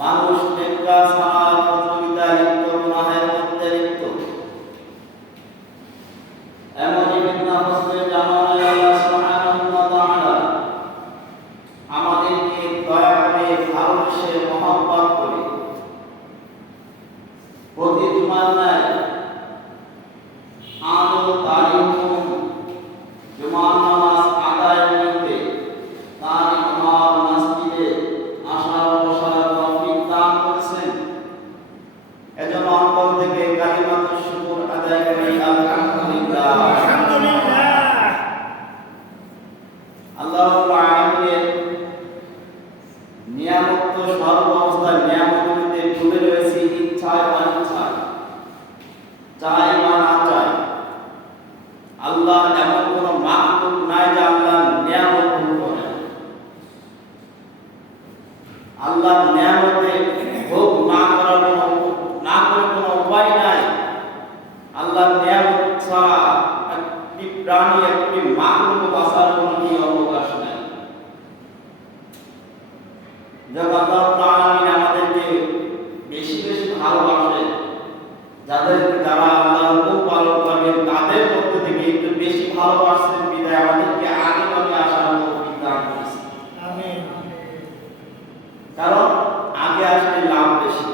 মানুষ নেকা ছাড়ার প্রতিযোগিতায় লিপ্ত, গুনাহের মধ্যে লিপ্ত। এমনই ফিতনা হচ্ছে জামানায় আল্লাহ সুবহানাহু ওয়া তাআলা আমাদেরকে দয়া করে ভালোবেসে মহব্বত করে প্রতি জুমার ন্যায় আদর তালিম জুমার নামাজ আদায়ের নিমিত্তে তার আমার মসজিদে আসার বসার তৌফিক দান করেছেন। এজন্য অন্তর থেকে কালিমাতুশ শুকর আদায় করি আলহামদুলিল্লাহ। আল্লাহ রাব্বুল আলামিনের নিয়ামত তো সর্ব অবস্থায় নিয়ামতের মধ্যে ডুবে রয়েছে ইচ্ছায় অনিচ্ছায়, চাই বা না চাই। আল্লাহর এমন কোন মাখলুক নাই যে আল্লাহর নিয়ামত ভোগ করে। আল্লাহর নিয়ামতে ভোগ না করে কোনো উপায় নাই। আল্লাহর নিয়ামত ছাড়া একটি প্রাণী একটি মাখলুক বাঁচার কোনো অবকাশ নাই। যখন আল্লাহ রাব্বুল আলামিন আমাদেরকে বেশি বেশি ভালোবাসে, যারা আল্লাহর হুকুম পালন করবেন তাদের পক্ষ থেকে একটু বেশি ভালোবাসেন বিদায় আমাদেরকে আগে ভাগে আসার তৌফিক দান করেছেন। আমিন। কারণ আগে আসলে লাভ বেশি।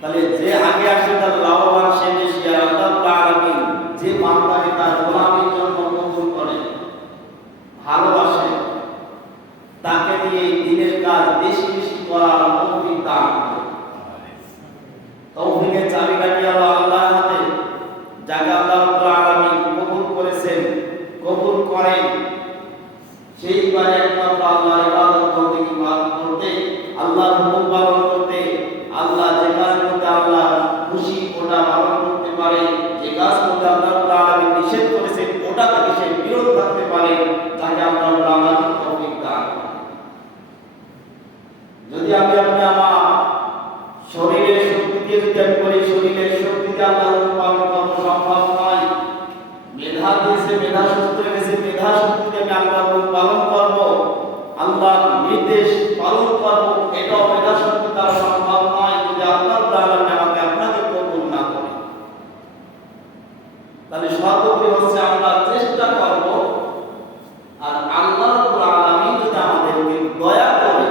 তাহলে যে আগে আসে তার লাভবান সে বেশি। আর আল্লাহ রাব্বুল আলামিন যে বান্দাকে তার গোলামীর জন্য কবুল করে, ভালোবাসে, তাকে দিয়ে দিনের কাজ বেশি বেশি করার তৌফিক দান করে। তৌফিকের চাবিকাঠি হলো আল্লাহর হাতে। যাকে আল্লাহ রাব্বুল আলামিন কবুল করেছেন, কবুল করেন, সেই পারে একমাত্র আল্লাহর ইবাদত করতে, আল্লাহর হুকুম পালন করতে, আল্লাহ যে কাজের মধ্যে আল্লাহ খুশি ওটা পালন করতে পারে, যে কাজ করতে আল্লাহ রাব্বুল আলামিন নিষেধ করেছেন ওটা থেকে সে বিরত থাকতে পারে, যাকে আল্লাহ রাব্বুল আলামিন তৌফিক দান করেন। যদি আপনি আমার শরীরের শক্তি দিয়ে যদি আমি বলি, শরীরের শক্তিতে আল্লাহ পালন করা সম্ভব নয়। মেধা দিয়েছে, মেধা শক্তি রেখেছে, মেধা শক্তিতে আমি আল্লাহ পালন করব, আল্লাহ নির্দেশ পালন করব, এটাও মেধা শক্তি দ্বারা সম্ভব নয় যদি আল্লাহ তাআলা আমাকে আপনাকে কবুল না করে। তাহলে সর্বোপরি হচ্ছে আমরা চেষ্টা করব, আর আল্লাহ রাব্বুল আলামিন যদি আমাদেরকে দয়া করে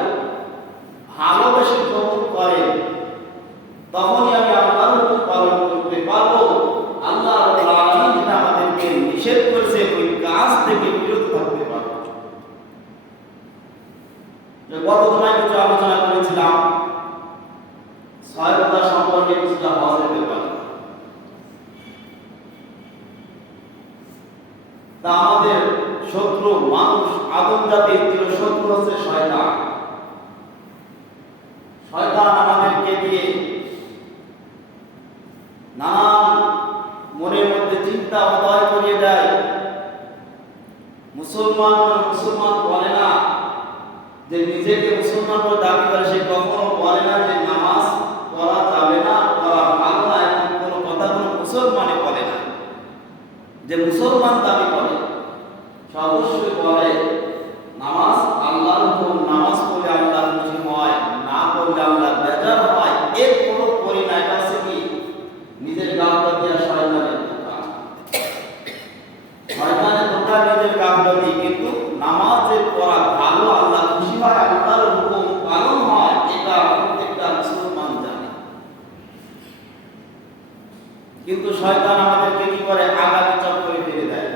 ভালোবেসে কবুল করে, তখনই আমি আল্লাহর হুকুম পালন করতে পারবো। আল্লাহ রাব্বুল আলামিন যেটা আমাদেরকে নিষেধ করেছে ওই কাজ থেকে বিরত থাকতে পারবো। গত জুমায় কিছু আলোচনা করেছিলাম সহায়তা সম্পর্কে, কিছুটা হজের ব্যাপারে। তা আমাদের শত্রু মানুষ, আদম জাতির শত্রু হচ্ছে শয়তান। শয়তান আমাদেরকে দিয়ে নানান মনের মধ্যে চিন্তা উদয় করিয়ে দেয়। মুসলমান বলে না যে নিজেকে মুসলমান বলে দাবি করে, সে কখনো বলে না যে নামাজ পড়া যাবে না, পড়া ভালো না, এমন কোনো কথা কোনো মুসলমানে বলে না। যে মুসলমান দাবি করে সে অবশ্যই বলে নামাজ আল্লাহর হুকুম, নামাজ পড়লে আল্লাহ খুশি হয়, না পড়লে আল্লাহ বেজার হয়। এর কোনো পরিণামটা আছে কি? নিজের গাফলতি আর শয়তানের ধোঁকা। শয়তানের ধোঁকা, নিজের গাফলতি। কিন্তু নামাজের পড়া ভালো, আল্লাহ খুশি হয়, আল্লাহর হুকুম পালন হয়, এটা প্রত্যেকটা মুসলমান জানে। কিন্তু শয়তান আমাদেরকে কি করে? আগামী চক্করে ফেলে দেয়।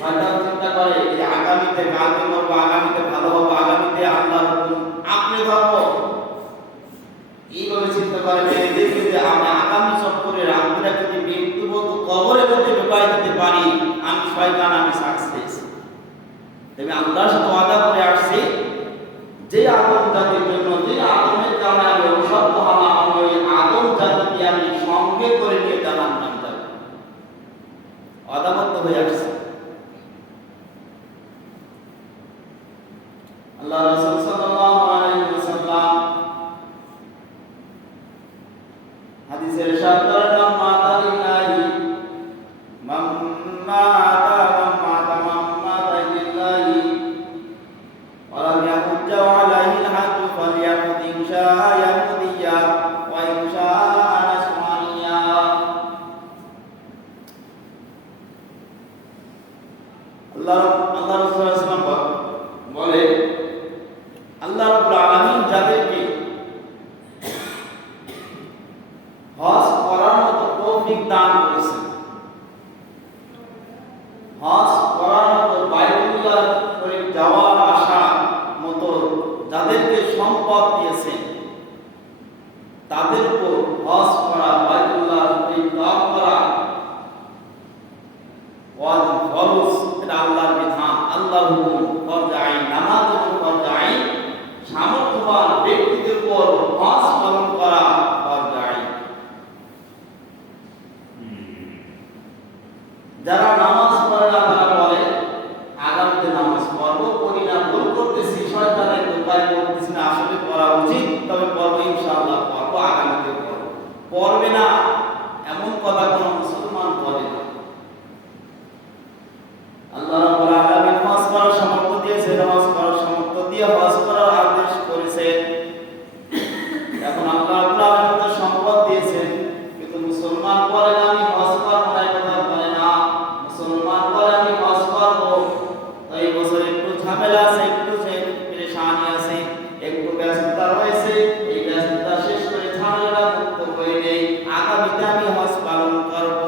শয়তান চিন্তা করে যে আগামীতে কালকে করবো, আগামীতে ভালো হবো, আগামীতে আল্লাহর হুকুম আপনি ধরবো, এইভাবে চিন্তা করে। দেখি যে আমি আগামী চক্করে রাত্রিটা যদি মৃত্যুবোধ কবরের মধ্যে ঢুকাই দিতে পারি, আমি শয়তান, আমি সাকসেস। তবে আল্লাহর সাথে ওয়াদা করে আসছি, যে আদম জাতির জন্য, যে আদমের কারণে আমি অভিশপ্ত হলাম, আমি ওই আদম জাতিকে আমি সঙ্গে করে নিয়ে জাহান্নামে যাব। ওয়াদাবদ্ধ হয়ে আসছে। আল্লাহ রাসূল সাল্লাল্লাহু আলাইহি ওয়াসাল্লাম হাদিসে ইরশাদ করেন, মাতা লিল্লাহি মাম্মাতা লিল্লাহি ওয়া লাম ইয়াকুত يحج وعليه الحج فليعبد إن شاء يهوديا وإن شاء نصرانيا আল্লাহ রাসূল সাল্লাল্লাহু আলাইহি ওয়াসাল্লাম বলে আল্লাহ রাব্বুল আলামিন যাদেরকে হজ করার মতো তৌফিক দান করেছেন, হজ করার মতো বাইতুল্লাহ শরীফ যাওয়া আসা মতো যাদেরকে সম্পদ দিয়েছেন, তাদের উপর হজ করা, বাইতুল্লাহ শরীফ তওয়াফ করা ওয়াজিব ফরজ, এটা আল্লাহর বিধান, আল্লাহর হুকুম, ফরজ আইন, নামাজ এবং ফরজ আইন, সামর্থ্যবান ব্যক্তিদের উপর হজ পালন করা ফরজ আইন। যারা নামাজ পড়ে না তারা বলে আগামীতে নামাজ পড়বো, করি না, ভুল করতেছি, শয়তানের দোকায় করতেছি না, আসলে পড়া উচিত, তবে পড়বো ইনশাআল্লাহ, পড়বো, আগামীতে পড়বো। পড়বে না এমন কথা কোনো মুসলমান বলে না। আল্লাহ রাব্বুল আলামিন হজ করার সামর্থ্য দিয়েছেন, হজ করার সামর্থ্য দিয়ে হজ করার আদেশ করেছেন। এখন আল্লাহ রাব্বুল আলামিন তো সম্পদ দিয়েছেন, কিন্তু মুসলমান বলে না আমি হজ করব না, কথা বলে না। মুসলমান বলে আমি হজ করব, তো এই বছর একটু ঝামেলা আছে, একটু পেরেশানি আছে, একটু ব্যস্ততা রয়েছে, এই ব্যস্ততা শেষ করে ঝামেলা মুক্ত হয়ে নেই, আগামীতে আমি হজ পালন করব,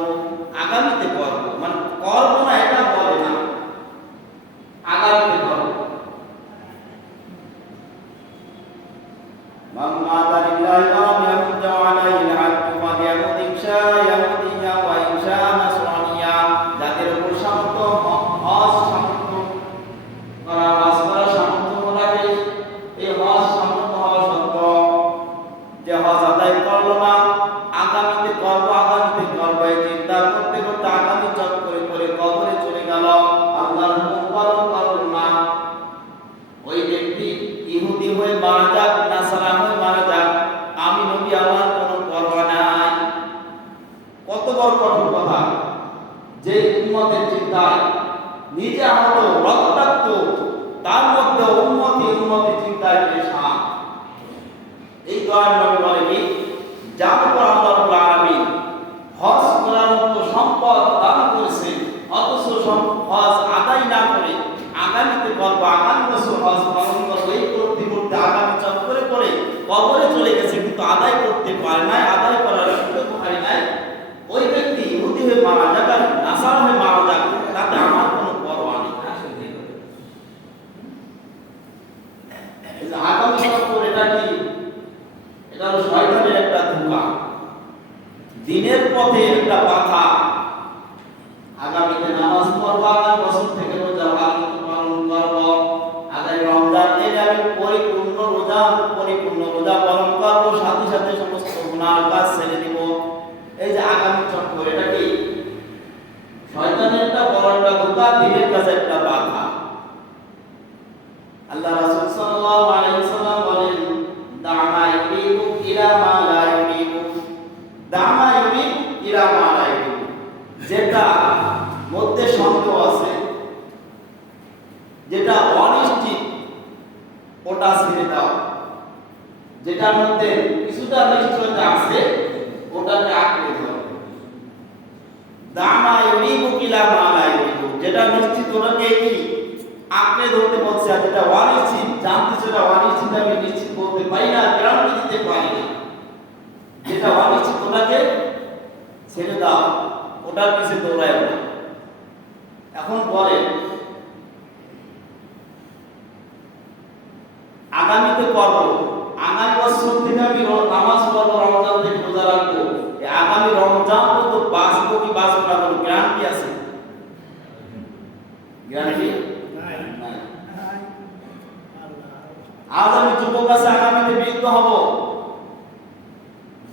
আগামীতে করব, মানে করব না এটা বলে না, আগামীতে করব। মাম্মা দালিল্লাহি ওয়া ইয়াহুদ্দু আলাইহিল হাজ্জ ফালিয়াকুদ ইনশা ইয়াহুদিয়া ওয়া ইনশা নাসরানিয়া, যাদের উপর সামর্থ্য হজ সামর্থ্য করা, হজ করার সামর্থ্য থাকে, এই হজ সামর্থ্য হওয়া সত্ত্বেও যে হজ আদায় করলো না, আগামীতে করব, আগামীতে করব, এই চিন্তা করতে করতে আগামী চক্করে করে কবরে চলে গেল, আল্লাহর হুকুম পালন করল না, ওই ব্যক্তি ইহুদি হয়ে মারা যাক, নাসারা হয়ে মারা যাক, আমি নবী আমার কোনো পরোয়া নাই। কত বড় কঠোর কথা! যে উম্মতের চিন্তায় নিজে আহত রক্তাক্ত, তার মধ্যে উম্মতি চিন্তায় পেরেশান। এই দয়ার নবী বলেনি যার উপর আল্লাহ রাব্বুল আলামিন হজ করার মতো সম্পদ দান করেছেন, অথচ হজ আদায় না করে আগামীতে করব, আগামী বছর হজ পালন করব, এই করতে করতে আগামী চক্করে করে কবরে চলে গেছে, কিন্তু আদায় করতে পারে নাই, আদায় করার সুযোগ হয় নাই, ওই ব্যক্তি ইহুদি হয়ে মারা যাক আর নাসারা হয়ে মারা যাক, তাতে আমার কোনো পরোয়া নেই। এই যে আগামী চক্কর, এটা কি? এটা হলো শয়তানের একটা ধোঁকা, দিনের পথে একটা বাধা। আগামীতে নামাজ পড়বো, আগামী বছর থেকে রোজা পালন করব, আগামী রমজান এলে আমি পরিপূর্ণ রোজা পালন করব, সাথে সাথে সমস্ত গুনাহ কাজ ছেড়ে দিব। এই যে আগামী চক্কর, এটা কি? শয়তানের একটা বড় একটা ধোঁকা, দিনের কাছে একটা বাধা। আল্লাহ রাসূল সাল্লাল্লাহু আলাইহি ওয়াসাল্লাম বলেন দা'মা ইউরিবু ইলা মা লা ইউরিবু, দা'মা ইউরিবু ইলা মা লা ইউরিবু, যেটা মধ্যে সন্দেহ আছে, যেটা অনিশ্চিত, ওটা ছেড়ে দাও, যেটার মধ্যে কিছুটা নিশ্চয়তা আছে ওটাকে আঁকড়ে ধরো। দা'মা ইউরিবু ইলা মা লা ইউরিবু, যেটা নিশ্চিত ওটাকে কি আঁকড়ে ধরতে বলছে, আর যেটা অনিশ্চিত, জানতে সেটা অনিশ্চিত, আমি নিশ্চিত বলতে পারি না, গ্যারান্টি দিতে পারি না, যেটা অনিশ্চিত ওটাকে ছেড়ে দাও, ওটার পিছে দৌড়ায় না। এখন বলে আগামীতে করব, আগামী বছর থেকে আমি নামাজ পড়বো, রমজান থেকে রোজা রাখবো, আগামী রমজান পর্যন্ত বাঁচবো কি বাঁচবো না, কোনো গ্যারান্টি আছে? গ্যারান্টি নাই। আজ আমি যুবক আছে, আগামীতে বৃদ্ধ হব,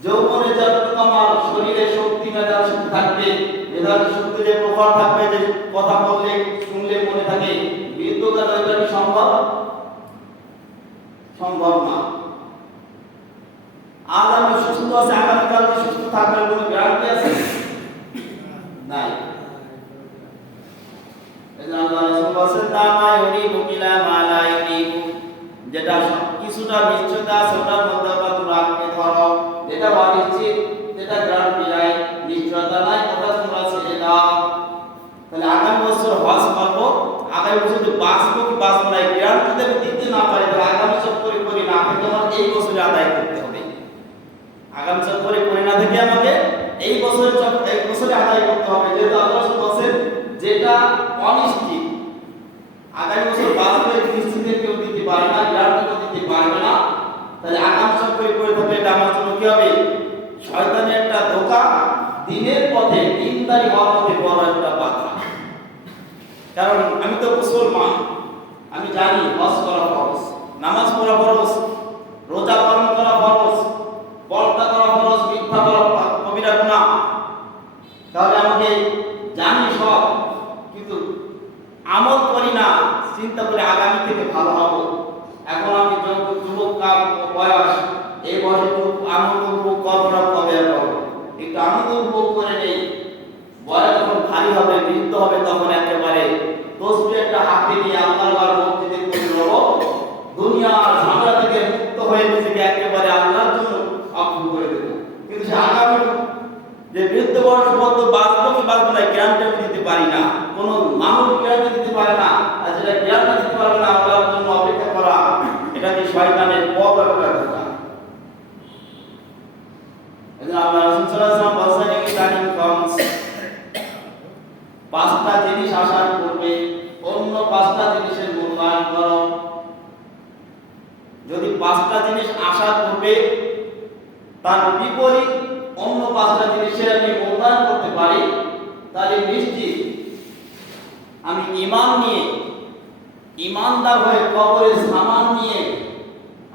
যৌবনে যতটুকু আমার শরীরে শক্তি, মেধার শক্তি থাকবে, মেধার শক্তি যে প্রভাব থাকবে, যে কথা বললে শুনলে মনে থাকে, বৃদ্ধকাল এটা কি সম্ভব? সম্ভব না। আজ আমি সুস্থ আছি, আগামীকাল সুস্থ থাকবে কোনো গ্যারান্টি আছে? নাই। এজন্য আল্লাহ রাসূল বলেন দা'মা ইউরিবু ইলা মা লা ইউরিবু, যেটা কিছুটা নিশ্চয়তা আছে ওটার মধ্যে ওটা তোমরা আঁকড়ে ধরো, যেটা অনিশ্চিত, যেটা গ্যারান্টি নাই, নিশ্চয়তা নাই, ওটা তোমরা ছেড়ে দাও। তাহলে আগামী বছর হজ করবো, আগামী বছর যদি বাঁচবো কি বাঁচবো না গ্যারান্টি দেবে দিতে না পারে, তাহলে আগামী বছর করে না থেকে আমার এই বছরে আদায় করতে হবে। আগামী বছর করে না থেকে আমাকে এই বছরে আদায় করতে হবে, যেহেতু আল্লাহ বলছেন যেটা অনিশ্চিত, আগামী বছর বাঁচবে নিশ্চিতের কেউ দিতে পারে না, গ্যারান্টি কেউ দিতে পারবে না। তাহলে আগামী বছর করে থাকলে এটা আমার জন্য কি হবে? শয়তানের একটা ধোঁকা, দিনের পথে দিনদারি হওয়ার পথে বড় একটা বাধা। কারণ আমি তো মুসলমান, আমি জানি হজ করা ফরজ, নামাজ পড়া ফরজ, রোজা পালন করা ফরজ, পর্দা করা ফরজ, মিথ্যা বলা কবিরা গুনাহ। তাহলে আমাকে জানি সব, কিন্তু আমল করি না, চিন্তা করে আগামী থেকে ভালো হব। এখন আমি যুবক বয়স, এই বয়সে খুব আনন্দ উপভোগ করবো না, কবে করবো, একটু আনন্দ উপভোগ করে নেই। বয়স যখন ভারী হবে, বৃদ্ধ হবে, তখন একেবারে তসবিহ একটা হাতে নিয়ে আল্লাহর মসজিদে পৌঁছে যাব, দুনিয়ার ঝামেলা থেকে মুক্ত হয়ে নিজেকে একেবারে আল্লাহর জন্য অক্ষম করে দেব। কিন্তু সে আগামী যে বৃদ্ধ বয়স পর্যন্ত বাঁচবো কি বাঁচবো না গ্যারান্টি দিতে পারি না, কোনো মানুষ গ্যারান্টি দিতে পারে না। আর যেটা গ্যারান্টি দিতে পারবে না আল্লাহর জন্য অপেক্ষা করা, এটা কি শয়তানের পথ একটা ধোঁকা। এজন্য আল্লাহ রাসূল সাল্লাল্লাহু আলাইহি ওয়াসাল্লাম বলেছেন ইদানিং কমস, পাঁচটা জিনিস আসার পূর্বে অন্য পাঁচটা জিনিসের মূল্যায়ন করো। যদি পাঁচটা জিনিস আসার পূর্বে তার বিপরীত অন্য পাঁচটা জিনিসের আমি মূল্যায়ন করতে পারি, তাহলে নিশ্চিত আমি ঈমান নিয়ে, ঈমানদার হয়ে কবরে সামান নিয়ে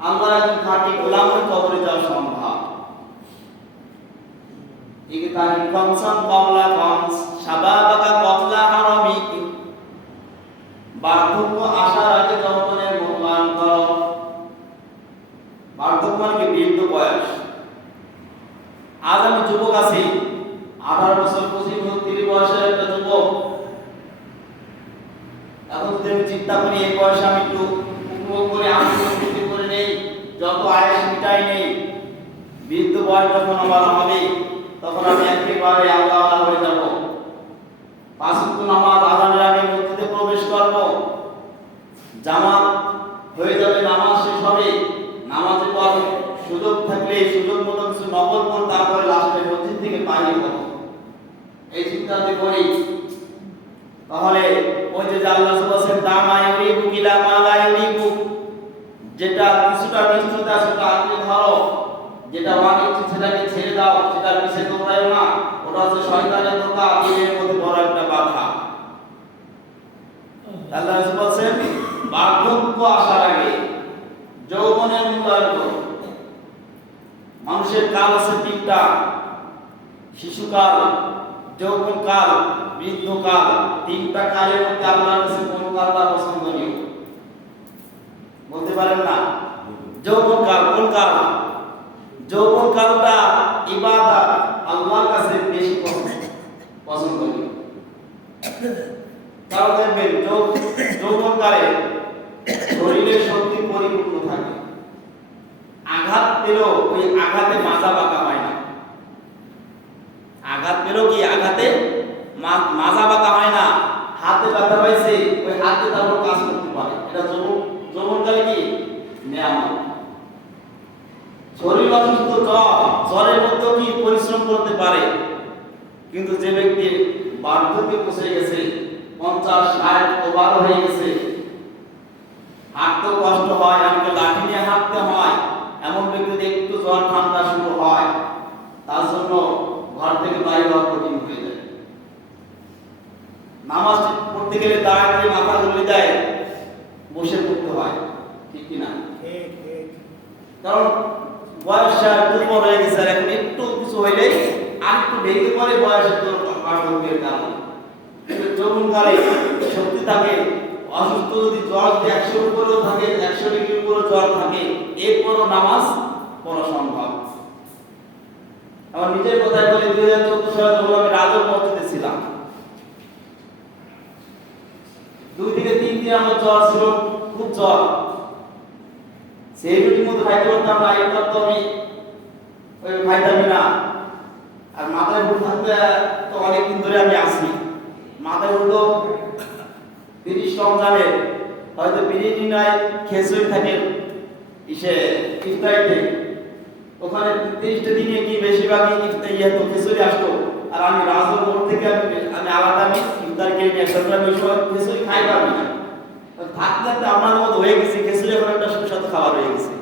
আল্লাহর একজন খাঁটি গোলামের কবরে যাওয়া সম্ভব। ইগতানি কমসান কবলা কমস শাবাবাকা কবলা হারামিক, বার্ধক্য আসার আগে যৌবনের মূল্যায়ন করো। বার্ধক্য মানে বৃদ্ধ বয়স। আজ আমি যুবক আছি, 18 বছর 25 বছর 30 বয়সের একটা যুবক। এখন যদি আমি চিন্তা করি এই বয়সে আমি একটু উপভোগ করে আনন্দ ফুর্তি করে নেই, যত আয়েশ মিটাই নেই, বৃদ্ধ বয়স যখন আমার হবে তখন আমি একেবারে আল্লাহ হয়ে যাব। 5 ওয়াক্ত নামাজ আযানের আগে মসজিদে প্রবেশ করব, জামাত হয়ে যাবে, নামাজ শেষ হবে, নামাজের পর সুযোগ থাকলে সুযোগ মতো কিছু নফল পড়ব, তারপরে লাস্টে মসজিদ থেকে বাইরে হব। এই চিন্তা যদি করি তাহলে ওই যে আল্লাহ বলেছেন দামা ইউরিবু কিলা মালা ইউরিবু, যেটা কিছুটা নিশ্চিত আছে সেটা আঁকড়ে ধরো, যেটা অনিশ্চিত সেটাকে ছেড়ে দাও, সেটা পিছে দৌড়ায়ো না। ওটা হচ্ছে শয়তানের ধোঁকা, দিনের মধ্যে বড় একটা বাধা। আল্লাহ বলেছেন বার্ধক্য আসার আগে যৌবনের মূল্যায়ন করো। মানুষের কাল আছে তিনটা, শিশুকাল, যৌবনকাল, বৃদ্ধকাল। তিনটা কালের মধ্যে আল্লাহর কাছে কোন কালটা পছন্দনীয় বলতে পারেন না? যৌবনকাল। কোন কাল? যৌবনকালটা ইবাদত আল্লাহর কাছে বেশি পছন্দনীয়। কারণ দেখবেন যৌবনকালে শরীরের শক্তি পরিপূর্ণ থাকে, আঘাত পেলেও ওই আঘাতে মাজা বাঁকা হয় না। আঘাত পেলেও কি আঘাতে মাজা বাঁকা হয় না। হাতে ব্যথা পাইছে, ওই হাতে তারপর কাজ করতে পারে। এটা যৌবনকালে কি নিয়ামত। শরীর অসুস্থ, জ্বরের মধ্যেও কি পরিশ্রম করতে পারে। কিন্তু যে ব্যক্তির বার্ধক্যে পৌঁছে গেছে, 50-60 ওভার হয়ে গেছে, হাঁটতেও কষ্ট হয়, আমাকে লাঠি নিয়ে হাঁটতে হয়, এমন ব্যক্তি একটু জ্বর ঠান্ডা শুরু হয়, তার জন্য ঘর থেকে বাইরে হওয়া কঠিন হয়ে যায়। নামাজ পড়তে গেলে দাঁড়িয়ে মাথা ধরে দেয়, বসে পড়তে হয়, ঠিক কিনা? কারণ বয়স দুর্বল হয়ে গেছে, আর এখন একটু কিছু হইলেই আর একটু ভেঙে পড়ে বয়সের বার্ধক্যের কারণে। যৌবনকালে শক্তি থাকে, অসুস্থ যদি জ্বর 100 উপরেও থাকে, 100 ডিগ্রির উপরে জ্বর থাকে, এরপরও নামাজ পড়া সম্ভব। আমার নিজের কথায় বলি, 2014 সালে যখন আমি রাজক মসজিদে ছিলাম, 2 থেকে 3 দিন আমার জ্বর ছিল, খুব জ্বর। সেই রুটির মতো খাইতে পারতাম না, এটা তো আমি ওই খাইতামই না। আর মাথায় ভুল থাকতে তো অনেকদিন ধরে আমি আসি, মাথায় উঠলো 30 রমজানে হয়তো বিরিয়ানি নয় খেসুই থাকে ইসে ইফতারিতে, ওখানে 30টা দিনে কি বেশিরভাগই ইফতারি তো খেসুই আসতো। আর আমি রাজুর মোড় থেকে আমি আলাদা আমি ইফতার কিনে নিয়ে আসতাম, আমি সময় খেসুই খাই পারবি না। থাকতে থাকতে আপনাদের মতো হয়ে গেছে, খেসুই এখন একটা সুস্বাদু খাবার হয়ে গেছে।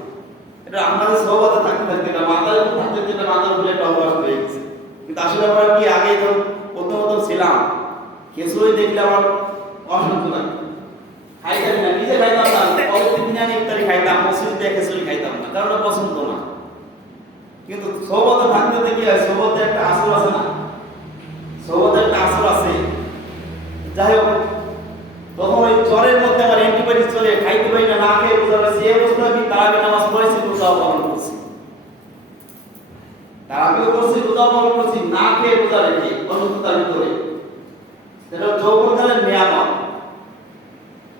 এটা আপনাদের সহবাতে থাকতে থাকতে এটা মাথার উপর থাকতে থাকতে এটা মাথার উপরে একটা অভ্যাস হয়ে গেছে। কিন্তু আসলে আমরা কি আগে তো প্রথম ছিলাম, খেসুই দেখলে আমার অশান্তি লাগে, খাইতাম না, নিজে খাইতাম না, পরের দিন আমি ইফতারি খাইতাম, মসজিদে খেসুই খাইতাম না, কারণ ওটা পছন্দ না। কিন্তু সহবতে থাকতে দেখি সহবতে একটা আসর আছে না, সহবতে একটা আসর আছে। যাই হোক, তখন ওই জ্বরের মধ্যে আমার অ্যান্টিবায়োটিক চলে, খাইতে পারি না, না খেয়ে রোজা রাখছি। এই অবস্থা আমি তারাবি নামাজ পড়েছি, রোজা পালন করছি, তারাবিও করছি, রোজা পালন করছি, না খেয়ে রোজা রেখে অসুস্থতার ভিতরে। এটা যৌবনকালের নিয়ামত।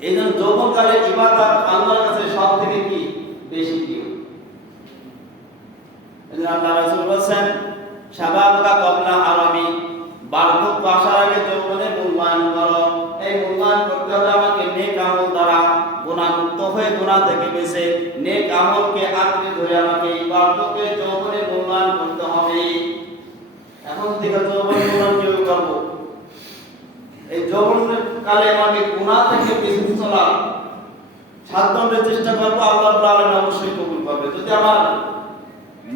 এই জন্য যৌবনকালের ইবাদত আল্লাহর কাছে সব থেকে কি বেশি প্রিয়। এই জন্য আল্লাহ রাসূল বলেছেন, শাবাবকা ক্বাবলা হারামি, বার্ধক্য আসার আগে যৌবনের মূল্যায়ন করো। এই মূল্যায়ন করতে হবে আমাকে নেক আমল দ্বারা, গুনাহমুক্ত হয়ে গুনাহ থেকে বেঁচে নেক আমলকে আঁকড়ে ধরে আমাকে এই বার্ধক্যে যৌবনের মূল্যায়ন করতে হবে। এখন থেকে যৌবনের মূল্যায়ন কিভাবে করবো? এই যৌবনের কালে আমাকে গুনাহ থেকে বেঁচে চলার সাধ্যের চেষ্টা করবো, আল্লাহ রাব্বুল আলামিন অবশ্যই কবুল করবে। যদি আমার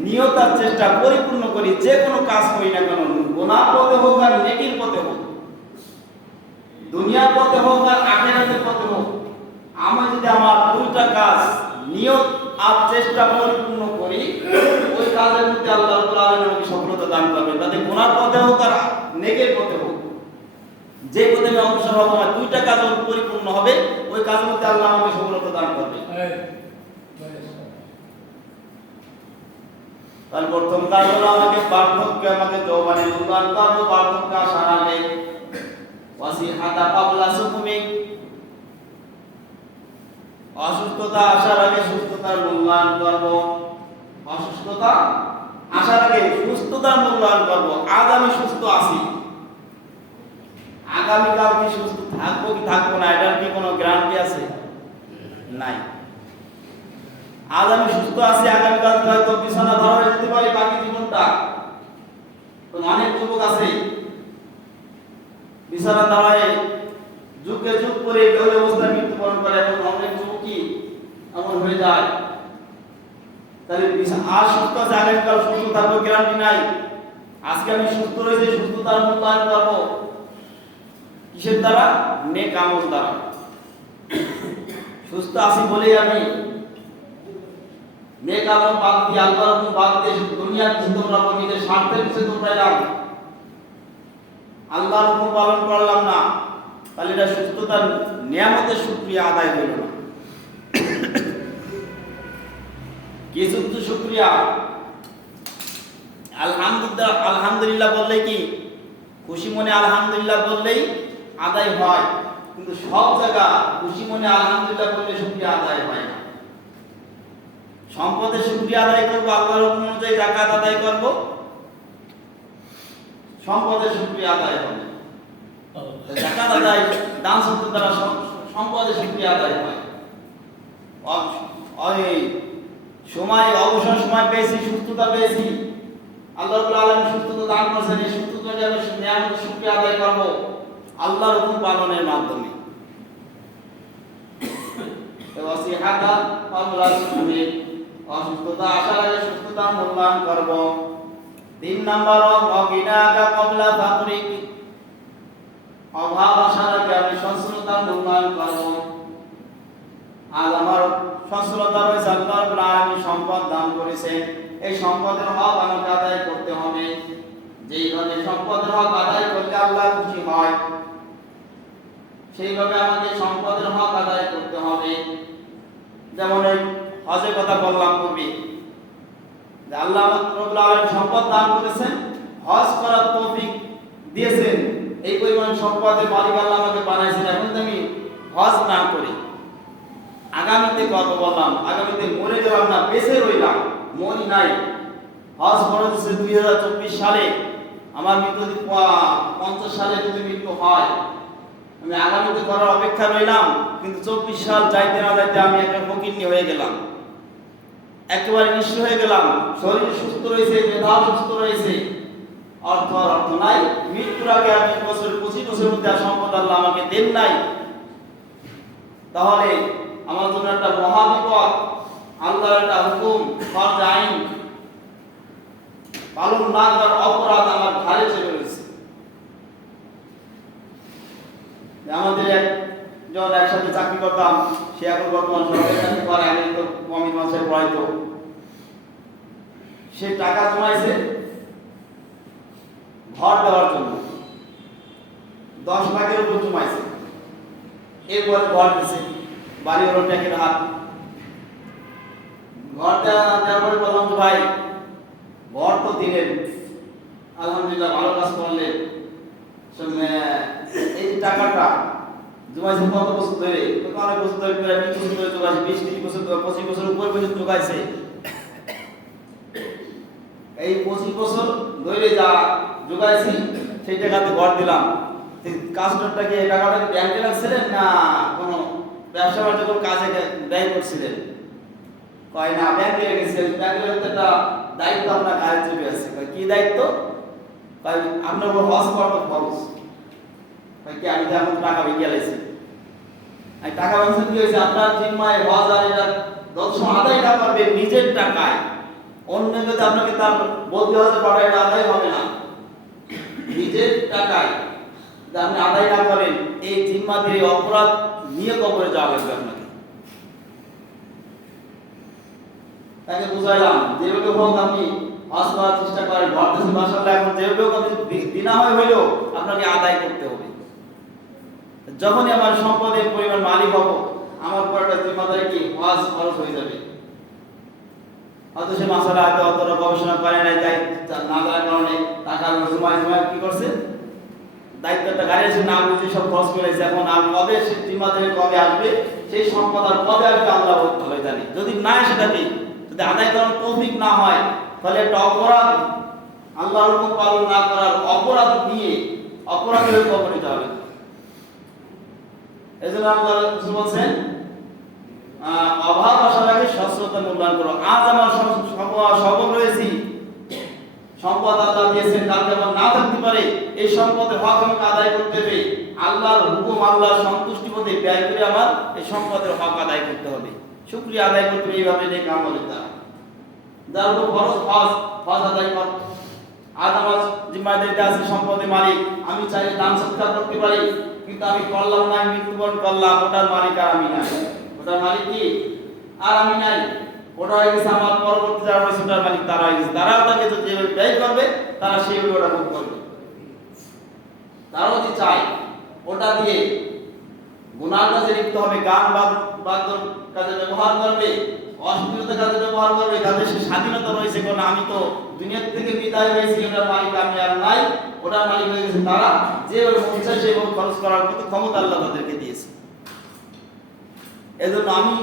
নিয়ত আর চেষ্টা পরিপূর্ণ করি, যে কোনো কাজ করি না কেন, গুনাহ পথে হোক আর নেকির পথে হোক, দুনিয়ার পথে হোক আর আখিরাতের পথে হোক, আমি যদি আমার দুইটা কাজ নিয়ত আর চেষ্টা পরিপূর্ণ করি, ওই কাজের মধ্যে আল্লাহ রাব্বুল আলামিন আমাকে সফলতা দান করবে। তাতে গুনার পথে হোক আর নেকের পথে হোক, যে পথে আমি অগ্রসর হব, আমার দুইটা কাজ পরিপূর্ণ হবে, ওই কাজের মধ্যে আল্লাহ আমাকে সফলতা দান করবে। তার প্রথম কাজ হলো আমাকে বার্ধক্য, আমাকে যৌবনে মূল্যায়ন করবো, বার্ধক্য আসার আগে। ওয়াসিহাতা ক্বাবলা সুকুমিক, অসুস্থতা আসার আগে সুস্থতার মূল্যায়ন করবো, অসুস্থতা আসার আগে সুস্থতার মূল্যায়ন করবো। আজ আমি সুস্থ আছি, আগামীকাল কি সুস্থ থাকবো কি থাকবো না, এটার কি কোনো গ্যারান্টি আছে? নাই। আজ আমি সুস্থ আছি, আগামীকাল হয়তো বিছানা ধরা হয়ে যেতে পারে বাকি জীবনটা। অনেক যুবক আছে বিছানা ধরায় যুগে যুগ করে ওই অবস্থায় মৃত্যুবরণ করে, এবং অনেক যুবকই এমন হয়ে যায়। তাহলে আজ সুস্থ আছে, আগামীকাল সুস্থ থাকবো গ্যারান্টি নাই। আজকে আমি সুস্থ রয়েছে, সুস্থতার মূল্যায়ন করবো কিসের দ্বারা? নেক আমল দ্বারা। সুস্থ আছি বলেই আমি নেক আমল বাদ দিয়ে, আল্লাহর হুকুম বাদ দিয়ে দুনিয়ার পিছনে দৌড়াবো, নিজের স্বার্থের পিছনে দৌড়াইলাম, আল্লাহর হুকুম পালন করলাম না, তাহলে এটা সুস্থতার নিয়ামতের শুকরিয়া আদায় হইল না। কি শুধু শুকরিয়া? আলহামদুলিল্লাহ বললেই কি, খুশি মনে আলহামদুলিল্লাহ বললেই আদায় হয়, কিন্তু সব জায়গা খুশি মনে আলহামদুলিল্লাহ বললে শুকরিয়া আদায় হয় না। সম্পদের শুকরিয়া আদায় করবো, আল্লাহর হুকুম অনুযায়ী যাকাত আদায় করবো, সম্পদের শুকরিয়া আদায় হবে। যাকাত আদায়, দান সদকা দ্বারা সম্পদের শুকরিয়া আদায় হয়। ওই সময় অবসর সময় পেয়েছি, সুস্থতা পেয়েছি, আল্লাহ রাব্বুল আলামিন সুস্থতা দান করেছেন, এই সুস্থতা দিয়ে আমি নিয়ামতের শুকরিয়া আদায় করবো আল্লাহর হুকুম পালনের মাধ্যমে। ওয়াসিহাতা ক্বাবলা সুকুমিক, অসুস্থতা আসার আগে সুস্থতার মূল্যায়ন করবো। 3 নাম্বার, ওয়াগিনাকা ক্বাবলা ফাকরিক, অভাব আসার আগে আমি সচ্ছলতার মূল্যায়ন করবো। আজ আমার সচ্ছলতা রয়েছে, আল্লাহ রাব্বুল আলামিন সম্পদ দান করেছেন, এই সম্পদের হক আমাকে আদায় করতে হবে। যেইভাবে সম্পদের হক আদায় করলে আল্লাহ খুশি হয়, সেইভাবে আমাদের সম্পদের হক আদায় করতে হবে। যেমন এই হজের কথা বললাম পূর্বে, যে আল্লাহ রাব্বুল আলামিন সম্পদ দান করেছেন, হজ করার তৌফিক দিয়েছেন, এই পরিমাণ সম্পদের মালিক আল্লাহ আমাকে বানাইছেন। এখন আমি হজ না করি, আগামীতে করবো বললাম, আগামীতে মরে যাওয়ার নাই। হজ ফরজ হচ্ছে 2024 সালে, আমার মৃত্যু যদি 50 সালে যদি মৃত্যু হয়, আমি আগামীতে করার অপেক্ষা রইলাম, কিন্তু 24 সাল যাইতে না যাইতে আমি একটা ফকিন্নি হয়ে গেলাম, একেবারে নিঃস্ব হয়ে গেলাম। শরীর সুস্থ রয়েছে, মেধা সুস্থ রয়েছে, অর্থ নাই। মৃত্যুর আগে আমি 25 বছরের মধ্যে সম্পদ আল্লাহ আমাকে দেন নাই, তাহলে আমার জন্য একটা মহাবিপদ। আল্লাহর একটা হুকুম, ফরজ আইন পালন না করার অপরাধ আমার ঘাড়ে চেপে রয়েছে। আমাদের একজন একসাথে চাকরি করতাম, সে এখন বর্তমান সরকারি চাকরি করে, আমি তো কমি মাসে পড়াইতো। সে টাকা জমাইছে ঘর দেওয়ার জন্য, 10 লাখের উপর জমাইছে। এরপর ঘর দিছে, বাড়ি হলো ট্যাকের হাত। ঘর দেওয়ার পরে বললাম যে ভাই, ঘর তো দিলেন, আলহামদুলিল্লাহ ভালো কাজ করলেন, এই টাকাটা জমাইছে কত বছর ধরে? অনেক বছর ধরে, প্রায় 20 বছর ধরে জমাইছে, 20-30 বছর, 25 বছর উপর পর্যন্ত জমাইছে। এই 25 বছর ধরে যা জোগাইছি সেই টাকাতে ঘর দিলাম। কাস্টমারটাকে এই টাকাটা ব্যাংকে রাখছিলেন না কোনো ব্যবসা বাণিজ্য কোনো কাজে ব্যয় করছিলেন? কয় না, ব্যাংকে রেখেছিলেন। ব্যাংকের একটা দায়িত্ব আপনার ঘাড়ে চেপে আছে। কি দায়িত্ব? কয় আপনার উপর হজ করার খরচ। কি আমি তো এখন টাকা ভেঙে গেলেছি, আমি টাকা ভাঙছেন, কি হয়েছে? আপনার জিম্মায় হজ আর এটা যত আদায় না করবে নিজের টাকায়, অন্য যদি আপনাকে তার বলতে হতে পারে, এটা আদায় হবে না। নিজের টাকায় যদি আপনি আদায় না করেন, এই জিম্মাদের এই অপরাধ নিয়ে কবরে যাওয়া লাগবে আপনাকে। তাকে বুঝাইলাম, যেভাবে হোক আপনি হজ করার চেষ্টা করেন, ভারতের মাশাআল্লাহ, এখন যেভাবে হোক আপনি দিনা হইলেও আপনাকে আদায় করতে হবে। যখনই আমার সম্পদের পরিমাণ মালিক হব, আমার উপর একটা জিম্মাদারি কি হজ খরচ হয়ে যাবে। হয়তো সে মাসালা হয়তো অতটা গবেষণা করে নাই, তাই না জানার কারণে টাকা জমায় কি করছে, দায়িত্বটা গাড়ি এসে না বুঝে সব খরচ করেছে। এখন আর কবে সে জিম্মাদারি কবে আসবে, সেই সম্পদ আর কবে আসবে আল্লাহ ভালো জানে। যদি না এসে থাকে, যদি আদায় করার তৌফিক না হয়, তাহলে একটা অপরাধ, আল্লাহর হুকুম পালন না করার অপরাধ নিয়ে অপরাধের কবরে যেতে হবে। এজন্য আল্লাহ বলছেন, অভাব আসার আগে সচ্ছলতা মূল্যায়ন করো। আজ আমার সবল রয়েছি, সম্পদ আল্লাহ দিয়েছেন, কালকে আমার না থাকতে পারে, এই সম্পদের হক আমাকে আদায় করতে হবে। আল্লাহর হুকুম, আল্লাহর সন্তুষ্টি পথে ব্যয় করে আমার এই সম্পদের হক আদায় করতে হবে, শুকরিয়া আদায় করতে হবে। এইভাবে নেক আমলের দ্বারা যার উপর ফরজ, হজ আদায় কর। আজ আমার জিম্মাদারিতে আছে, সম্পদের মালিক, আমি চাইলে দান সৎকার করতে পারি, কিন্তু আমি করলাম না, মৃত্যুবরণ করলাম, ওটার মালিক আর আমি নাই। ওটার মালিক কি আর আমি নাই, ওটা হয়ে গেছে আমার পরবর্তী যারা রয়েছে ওটার মালিক তারা হয়ে গেছে। তারা ওটাকে যেভাবে ব্যয় করবে, তারা সেইভাবে ওটা ভোগ করবে। তারা যদি চায় ওটা দিয়ে গুনার কাজে লিপ্ত হবে, গান বাদ্য কাজে ব্যবহার করবে, অশ্লীলতা কাজে ব্যবহার করবে, তাদের সে স্বাধীনতা রয়েছে, কারণ আমি তো দুনিয়া থেকে বিদায় হয়েছি, ওটার মালিক আমি আর নাই, ওটার মালিক হয়ে গেছে তারা। যেভাবে মন চায় সেভাবে খরচ করার মতো ক্ষমতা আল্লাহ তাদেরকে দিয়েছে। এজন্য আমি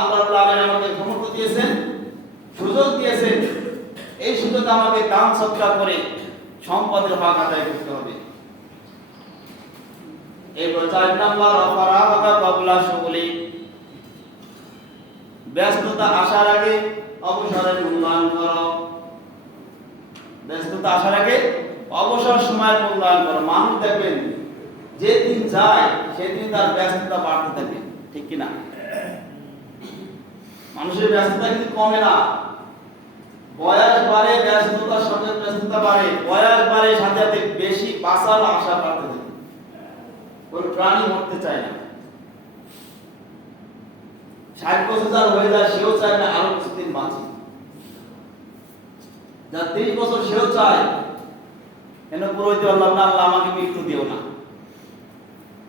আল্লাহ আমাকে ক্ষমতা দিয়েছেন, সুযোগ দিয়েছেন, এই সুযোগ আমাকে দান সৎকার করে সম্পদের হক আদায় করতে হবে। এরপর 4 নাম্বার, অফরাগা ক্বাবলা শুগলি, ব্যস্ততা আসার আগে অবসরের মূল্যায়ন করো। ব্যস্ততা আসার আগে অবসর সময়ের মূল্যায়ন করো। মানুষ দেখবেন যেদিন যায় সেদিন তার ব্যস্ততা বাড়তে থাকে, ঠিক কিনা? মানুষের ব্যস্ততা কিন্তু কমে না, বয়স বাড়ে ব্যস্ততার সঙ্গে ব্যস্ততা বাড়ে, বয়স বাড়ে সাথে সাথে বেশি বাঁচার আশা বাড়তে থাকে। কোন প্রাণী মরতে চায় না। 60 বছর যার হয়ে যায় সেও চায় না আরো কিছুদিন বাঁচি। যার 30 বছর সেও চায় কেন পুরোহিত বললাম না, আল্লাহ আমাকে মৃত্যু দিও না।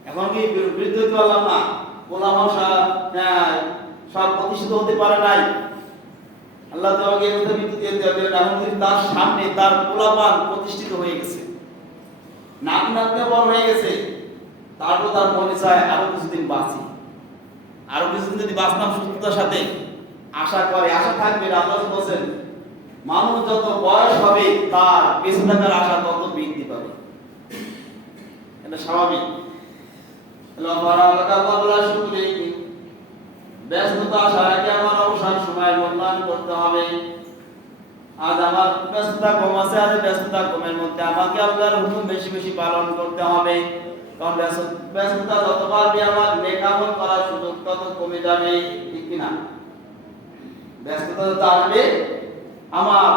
এখন কি বৃদ্ধ হইতে পারলাম না, গোলাম সব প্রতিষ্ঠিত হতে পারে নাই, আল্লাহ তোমাকে মৃত্যু দিয়ে দেবে। এখন কিন্তু তার সামনে তার পোলাপান প্রতিষ্ঠিত হয়ে গেছে, নাক নাকতে বড় হয়ে গেছে, তারপর তার মনে চায় আরো কিছুদিন বাঁচি, আরো কিছুদিন যদি বাঁচতাম সুস্থতার সাথে, আশা করে, আশা থাকবে। আল্লাহ বলেন মানুষ যত বয়স হবে তার বেঁচে থাকার আশা তত বৃদ্ধি পাবে, এটা স্বাভাবিক। ব্যস্ততা সারাকে আমার অবসর সময়ের মূল্যায়ন করতে হবে। আজ আমার ব্যস্ততা কম আছে, আজ ব্যস্ততা কমের মধ্যে আমাকে আল্লাহর হুকুম বেশি বেশি পালন করতে হবে। কারণ ব্যস্ততা যত বাড়বে আমার নেক আমল করার সুযোগ তত কমে যাবে, ঠিক কিনা? ব্যস্ততা যত আসবে আমার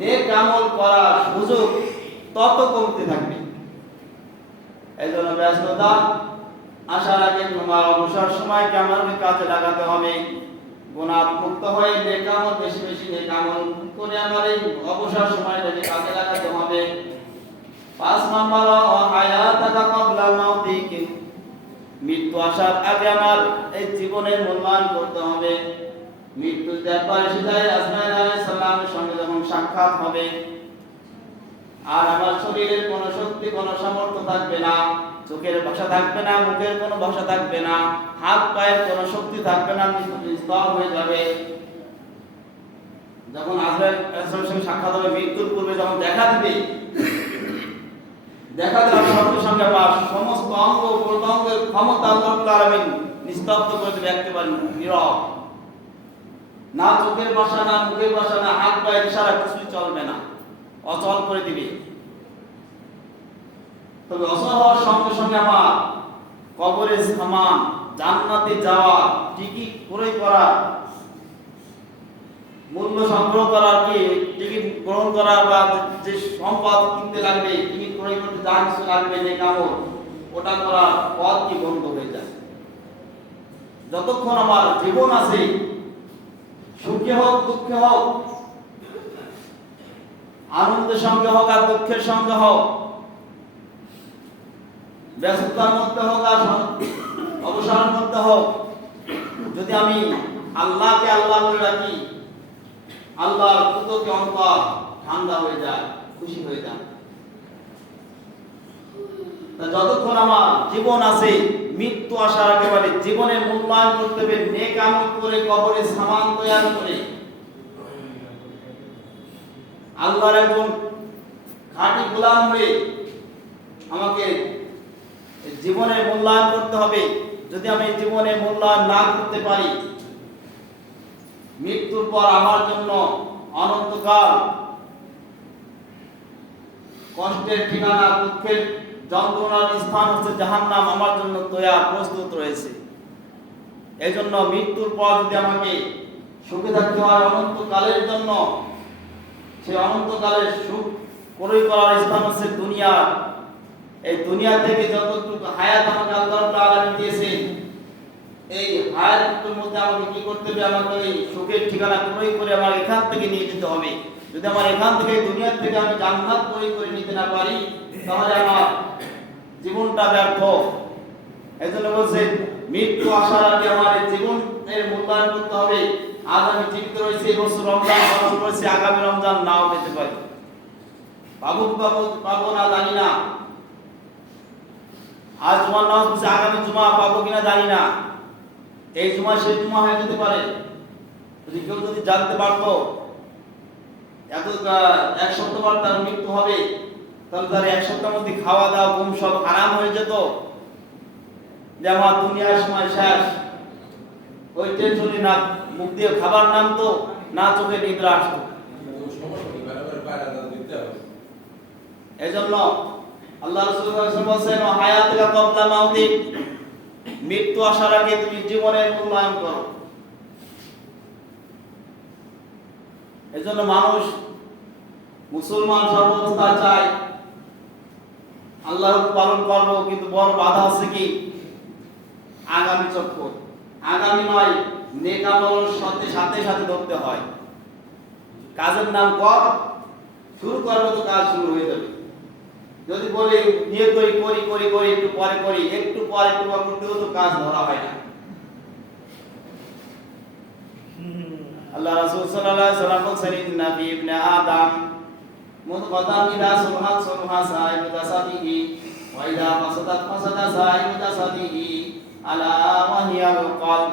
নেক আমল করার সুযোগ তত কমতে থাকবে। এই জন্য ব্যস্ততা আসার আগে তোমার অবসর সময়কে আমাকে কাজে লাগাতে হবে। গুনাহ মুক্ত হয়ে নেক আমল বেশি বেশি নেক আমল করে আমার এই অবসর সময়টাকে কাজে লাগাতে হবে। 5 নাম্বার হায়াতাকা ক্বাবলা মাউতিক, মৃত্যু আসার আগে আমার এই জীবনের মূল্যায়ন করতে হবে। মৃত্যু একবার এসে যায়, আজরাইল আলাইহিস সালামের সঙ্গে যখন সাক্ষাৎ হবে আর আমার শরীরের কোনো শক্তি কোনো সামর্থ্য থাকবে না, চোখের ভাষা থাকবে না, মুখের কোনো ভাষা থাকবে না, হাত পায়ের কোনো শক্তি থাকবে না, স্তব হয়ে যাবে। যখন আজরাইল আলাইহিস সালামের সঙ্গে সাক্ষাৎ হবে, মৃত্যুর পূর্বে যখন দেখা দিবে, দেখা দেওয়ার সঙ্গে সঙ্গে আমার সমস্ত অঙ্গ প্রত্যঙ্গের ক্ষমতা আল্লাহ রাব্বুল আলামিন নিস্তব্ধ করে দেবে, একেবারে নীরব। না চোখের ভাষা, না মুখের ভাষা, না হাত পায়ের ইশারা, কিছুই চলবে না, অচল করে দিবে। তবে অচল হওয়ার সঙ্গে সঙ্গে আমার কবরে সামান, জান্নাতে যাওয়া, টিকিট ক্রয় করা, মূল্য সংগ্রহ করার, কি টিকিট গ্রহণ করা বা যে সম্পদ কিনতে লাগবে, টিকিট ক্রয় করতে যা কিছু লাগবে নেক আমল, ওটা করার পথ কি বন্ধ হয়ে যায়। যতক্ষণ আমার জীবন আছে, সুখে হোক দুঃখে হোক, আনন্দের সঙ্গে হোক আর দুঃখের সঙ্গে হোক, ব্যস্ততার মধ্যে হোক আর অবসরের মধ্যে হোক, যদি আমি আল্লাহকে আল্লাহ বলে রাখি, আল্লাহর কুদরতে অন্তর ঠান্ডা হয়ে যায়, খুশি হয়ে যায়। যতক্ষণ আমার জীবন আছে, মৃত্যু আসার একেবারে জীবনের মূল্যায়ন করতে হবে, নেক আমল করে কবরে সামান তৈরি করে আল্লাহর একজন খাঁটি গোলাম হয়ে আমাকে জীবনের মূল্যায়ন করতে হবে। যদি আমি জীবনে মূল্যায়ন না করতে পারি, মৃত্যুর পর আমার জন্য অনন্তকাল কষ্টের ঠিকানা, দুঃখের যন্ত্রণার স্থান হচ্ছে জাহান্নাম আমার জন্য তৈরি প্রস্তুত রয়েছে। এই জন্য মৃত্যুর পর যদি আমাকে সুখে থাকতে হয় অনন্তকালের জন্য, সেই অনন্তকালের সুখ ক্রয় করার স্থান হচ্ছে দুনিয়া। এই দুনিয়া থেকে যতটুকু হায়াত আমাকে আল্লাহ রাব্বুল আলামিন দিয়েছেন, এই হায়াতের মধ্যে আমাকে কি করতে হবে? আমাকে এই সুখের ঠিকানা ক্রয় করে আমার এখান থেকে নিয়ে যেতে হবে। যদি আমার এখান থেকে দুনিয়া থেকে আমি জান্নাত ক্রয় করে নিতে না পারি, তাহলে আমার জীবনটা ব্যর্থ। এই জন্য বলছে মৃত্যু আসার আগে আমার এই জীবনের মূল্যায়ন করতে হবে। আজ আমি জীবিত রয়েছি, এই বছর রমজান পালন করেছি, আগামী রমজান নাও পেতে পারি, পাবো না জানি না। আজ জুমার নামাজ পড়ছি, আগামী জুমা পাবো কিনা জানি না। এই জুমা সেই জুমা হয়ে যেতে পারে। যদি কেউ যদি জানতে পারতো এত এক সপ্তাহ পর তার মৃত্যু হবে, তাহলে তার এক সপ্তাহের মধ্যে খাওয়া দাওয়া ঘুম সব আরাম হয়ে যেত, যে আমার দুনিয়ার সময় শেষ। ওই টেনশনে না মুখ দিয়ে খাবার নামতো, না চোখে নিদ্রা আসতো। এই জন্য আল্লাহ রাসূল সাল্লাল্লাহু আলাইহি ওয়াসাল্লাম বলেন হায়াতুকা ক্বাবলা মাউতিক, মৃত্যু আসার আগে তুমি জীবনের মূল্যায়ন করো। এই জন্য মানুষ, মুসলমান সর্বদা চায় আল্লাহর পালন করবো, কিন্তু বড় বাধা হচ্ছে কি আগামী চক্কর। আগামী নয়, নেক আমলের সাথে সাথে সাথে ধরতে হয়। কাজের নাম কর, শুরু করবো তো কাজ শুরু হয়ে যাবে। যদি বলি নিয়ে করি করি করি করি একটু পরে করি, একটু পরে একটু পরে করতে তো কাজ ধরা হয় না। আল্লাহ রাসূল সাল্লাল্লাহু আলাইহি ওয়াসাল্লাম বলেছেন ইন্না ফি ইবনে আদম মুদগাতান ইদা সুবহাত সুবহা সাইয়ু জাসাদিহি ওয়া ইদা ফাসাদাত ফাসাদা সাইয়ু জাসাদিহি আলা ওয়া হিয়াল কলব।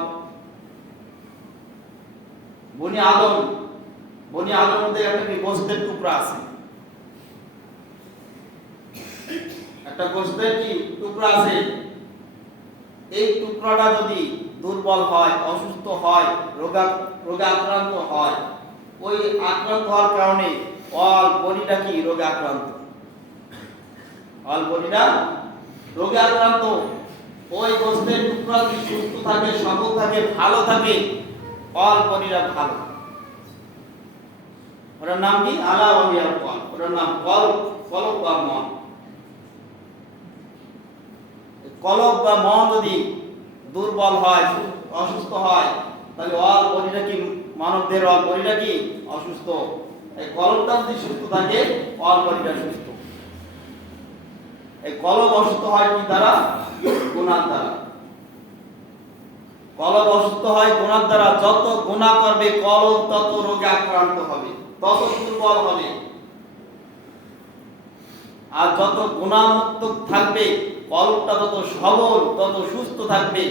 বনি আদম, বনি আদমের মধ্যে একটা কি গোশতের টুকরা আছে, একটা গোশতের কি টুকরা আছে। এই টুকরাটা যদি দুর্বল হয়, অসুস্থ হয়, রোগে আক্রান্ত হয়, ওই আক্রান্ত হওয়ার কারণে অল বডিটা কি রোগে আক্রান্ত, অল বডিটা রোগে আক্রান্ত। ওই গোশতের টুকরা যদি সুস্থ থাকে, সবল থাকে, ভালো থাকে, অল বডিটা ভালো। ওটার নাম কি? আলা ওয়াহিয়াল কল, ওটার নাম কলব বা মন। কলব বা মন যদি দুর্বল হয়, অসুস্থ হয়, তাহলে অল বডিটা কি, মানবদের অল বডিটা কি অসুস্থ। এই কলবটা যদি সুস্থ থাকে, অল বডিটা সুস্থ। এই কলব অসুস্থ হয় কি দ্বারা? গুনাহ দ্বারা। কলব অসুস্থ হয় গুনাহ দ্বারা। যত গুনাহ করবে কলব তত রোগে আক্রান্ত হবে, তত দুর্বল হবে। আর যত গুনাহমুক্ত থাকবে কলবটা তত সবল, তত সুস্থ থাকবে।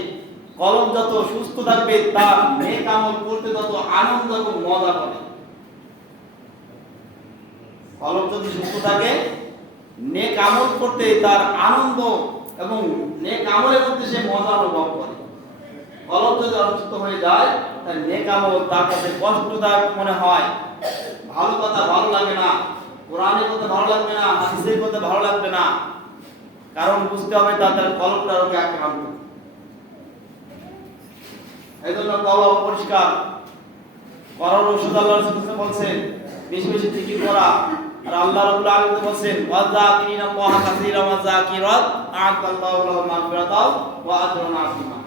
কলব যত সুস্থ থাকবে তার নেক আমল করতে তত আনন্দ এবং মজা পাবে। কলব যদি সুস্থ থাকে, নেক আমল করতে তার আনন্দ এবং নেক আমলের মধ্যে সে মজা অনুভব করে। কলব যদি অসুস্থ হয়ে যায়, তার নেক আমল তার কাছে কষ্টদায়ক মনে হয়, ভালো কথা ভালো লাগে না, কোরআনের কথা ভালো লাগবে না, হাদিসের কথা ভালো লাগবে না। কারণ বুঝতে হবে তার কলবটা রোগে আক্রান্ত। এই জন্য কলব পরিষ্কার করার ওষুধ আল্লাহ রাসূল বলছেন বেশি বেশি জিকির করা। আর আল্লাহ রাব্বুল আলামিন বলেন ওয়াযাকিরিনা আল্লাহ কাসীরা ওয়া যাকিরাত আ'তাল্লাহু লাহুম মাগফিরাতাও ওয়া আজরুন আযীমা।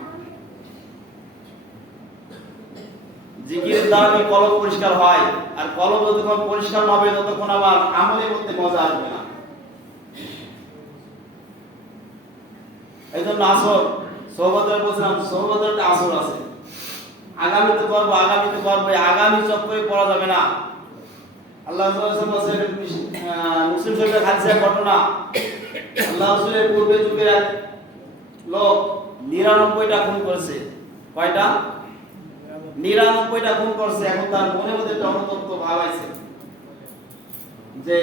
জিকিরের দ্বারা কি কলব পরিষ্কার হয়। আর কলব যতক্ষণ পরিষ্কার না হবে ততক্ষণ আবার আমলের মধ্যে মজা আসবে না। এই জন্য আসর সোহবতের বলছিলাম, সোহবতের একটা আসর আছে। আগামীতে করবো, আগামীতে করবো, আগামী চক্করে পড়া যাবে না। আল্লাহ রাসূল বলেছেন, মুসলিম শরীফের হাদিসের ঘটনা, আল্লাহ রাসূলের পূর্বে যুগের এক লোক 99টা খুন করেছে। কয়টা? 99টা খুন করছে। এখন তার মনে মধ্যে একটা অনুতপ্ত ভাব আছে যে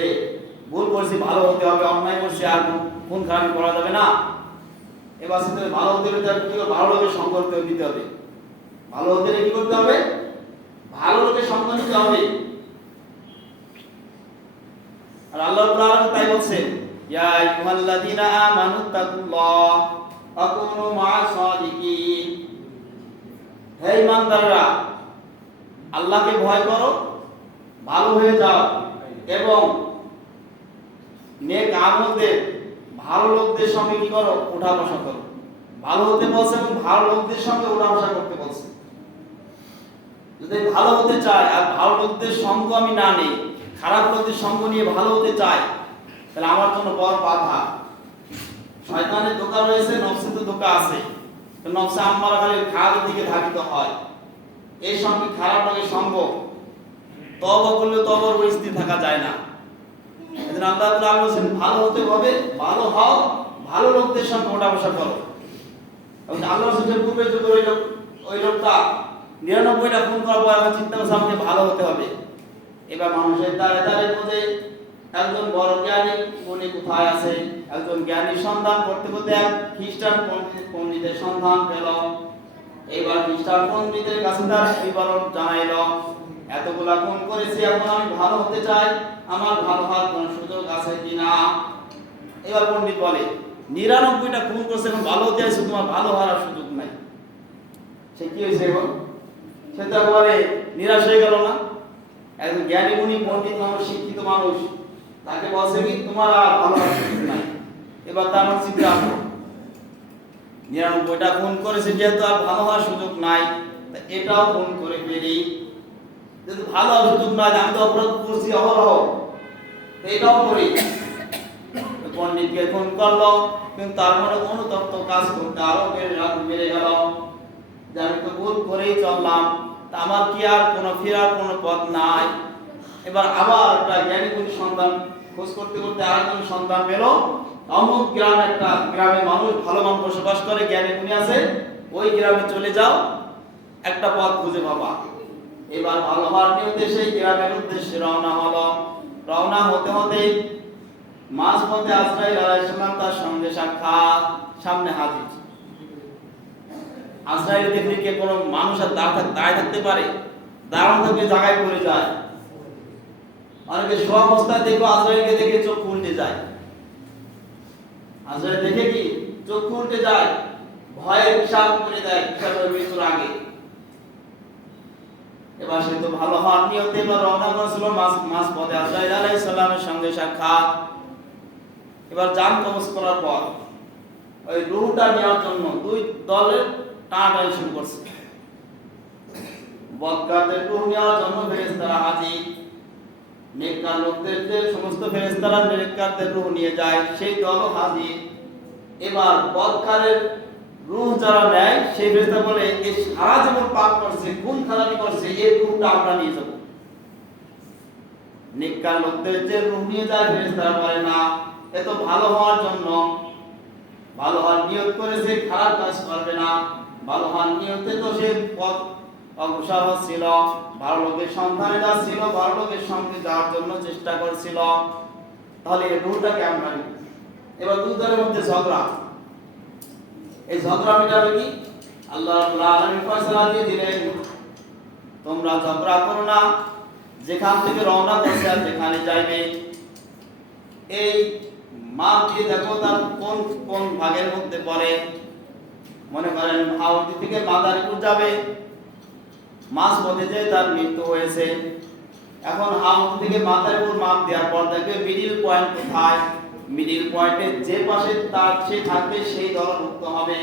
ভুল করছি, ভালো হতে হবে, অন্যায় করছি, আর খুন খারাপি করা যাবে না। এবার সেটা ভালো হতে হলে তার কি ভালো লোকের সঙ্গ নিতে হবে। ভালো হতে হলে কি করতে হবে? ভালো লোকের সঙ্গ নিতে হবে। আর আল্লাহ তাআলা তাই বলছেন, ইয়া আইয়ুহাল্লাযীনা আমানুত্তাকুল্লাহ ওয়া কুনু মা'আস সাদিকিন। হে ঈমানদাররা, আল্লাহকে ভয় করো, ভালো হয়ে যাও এবং নেক আমলদের ভালো লোকদের সঙ্গে কি করো? উঠা বসা করো। ভালো হতে বলছে এবং ভালো লোকদের সঙ্গে উঠা বসা করতে বলছে। যদি ভালো হতে চাই আর ভালো লোকদের সঙ্গ আমি না নেই, খারাপ লোকদের সঙ্গ নিয়ে ভালো হতে চাই, তাহলে আমার জন্য বড় বাধা। শয়তানের ধোঁকা রয়েছে, নফসের তো ধোঁকা আছে। নফসে আম্মারা খালি খারাপের দিকে ধাবিত হয়। এই সঙ্গে খারাপ লোকের সঙ্গ, তওবা করলে তওবার পরিস্থিতি থাকা যায় না। এজন্য আল্লাহ তাআলা বলেন ভালো হতে হবে, ভালো হও, ভালো লোকদের সঙ্গে ওঠা বসা করো। এবং আল্লাহ রাসূলের পূর্বে যুগে ওই লোকটা 99টা খুন করার পর এখন চিন্তা করছে আমাকে ভালো হতে হবে। এবার মানুষের দ্বারে দ্বারে খোঁজে একজন বড় জ্ঞানী উনি কোথায় আছে। একজন জ্ঞানীর সন্ধান করতে করতে এক খ্রিস্টান পণ্ডিতের সন্ধান পেল। এবার খ্রিস্টান পণ্ডিতের কাছে তার বিবরণ জানাইল, এতগুলা খুন করেছি, এখন আমি ভালো হতে চাই, আমার ভালো হওয়ার কোন সুযোগ আছে কিনা। এবার পণ্ডিত বলে 99টা খুন করছে, এখন ভালো হতে চাইছো, তোমার ভালো হওয়ার সুযোগ নাই। সে কি হয়েছে? এখন সে তো বলে নিরাশ হয়ে গেল না। একজন জ্ঞানী গুণী পণ্ডিত মানুষ, শিক্ষিত মানুষ, তাকে বলছে কি তোমার আর ভালো হওয়ার সুযোগ নাই। এবার তার মধ্যে চিন্তা আসলো 99টা খুন করেছে, যেহেতু আর ভালো হওয়ার সুযোগ নাই, তা এটাও খুন করে ফেলি। যদি ভালো হওয়ার সুযোগ নাই, আমি তো অপরাধ করছি অহরহ, এটাও করি। পণ্ডিতকে খুন করলো, কিন্তু তার মনে অনুতপ্ত কাজ করতে আরো বেড়ে গেল যে আমি তো ভুল করেই চললাম, তা আমার কি আর কোনো ফেরার কোনো পথ নাই। এবার আবার একটা জ্ঞানী গুণী সন্ধান খোঁজ করতে করতে আরেকজন সন্ধান পেল। অমুক গ্রাম, একটা গ্রামে মানুষ, ভালো মানুষ বসবাস করে, জ্ঞানী গুণী আছে, ওই গ্রামে চলে যাও, একটা পথ খুঁজে পাবা। এবার ভালো হওয়ার নিয়তে সেই গ্রামের উদ্দেশ্যে রওনা হলো। রওনা হতে হতে মাঝপথে আজরাইল আলাইহিস সালাম তার সঙ্গে সাক্ষাৎ, সামনে হাজির। আজরাইল দেখলে কি কোনো মানুষ আর দাঁড়ায় থাকতে পারে? দাঁড়ানো থাকলে জায়গায় পড়ে যায়। অনেকে শোয়া অবস্থায় দেখো আজরাইলকে দেখে চোখ উল্টে যায়। আজরাইল দেখে কি চোখ উল্টে যায়, ভয়ে পিশাব করে দেয় পিশাবের মৃত্যুর আগে। এবার সে তো ভালো হওয়ার নিয়তে এবার রওনা করেছিল মাঝপথে আজরাইল আলাইহিস সালামের সঙ্গে সাক্ষাৎ। এবার জান কবজ করার পর ওই রূহটা নেওয়ার জন্য দুই দলের টানাটানি শুরু করছে। বদকারদের রূহ নেওয়ার জন্য ফেরেশতারা হাজির, নেককার লোকদের যে সমস্ত ফেরেশতারা নেককারদের রূহ নিয়ে যায় সেই দলও হাজির। এবার বদকারের রূহ যারা নেয় সেই ফেরেশতা বলে এই সারা জীবন পাপ করছে, খুন খারাপি করছে, এই রূহটা আমরা নিয়ে যাব। নেককার লোকদের যে রূহ নিয়ে যায় ফেরেশতারা বলে না, এ তো ভালো হওয়ার জন্য, ভালো হওয়ার নিয়ত করেছে, খারাপ কাজ করবে না। ভালো হওয়ার নিয়তে তো সে পথ অগ্রসর হচ্ছিল, ভালো লোকের সন্ধানে যাচ্ছিল, ভালো লোকের সঙ্গে যাওয়ার জন্য চেষ্টা করছিল। তাহলে এই রূহটাকে আমরা নিব। এবার দুই দলের মধ্যে ঝগড়া। এই ঝগড়া মেটাবে কি? আল্লাহ রাব্বুল আলামিন ফয়সালা দিয়ে দিলেন, তোমরা ঝগড়া করো না, যেখান থেকে রওনা করছে আর যেখানে যাইবে এই মাপ দিয়ে দেখো তার কোন কোন ভাগের মধ্যে পড়ে। মনে করেন হাওড়ি থেকে মাদারীপুর যাবে, মাঝপথে যে তার মৃত্যু হয়েছে। এখন হাওড়ি থেকে মাদারীপুর মাপ দেওয়ার পর দেখবে মিডিল পয়েন্ট কোথায়, মিডিল পয়েন্টের যে পাশে তার সে থাকবে সেই দলভুক্ত হবে।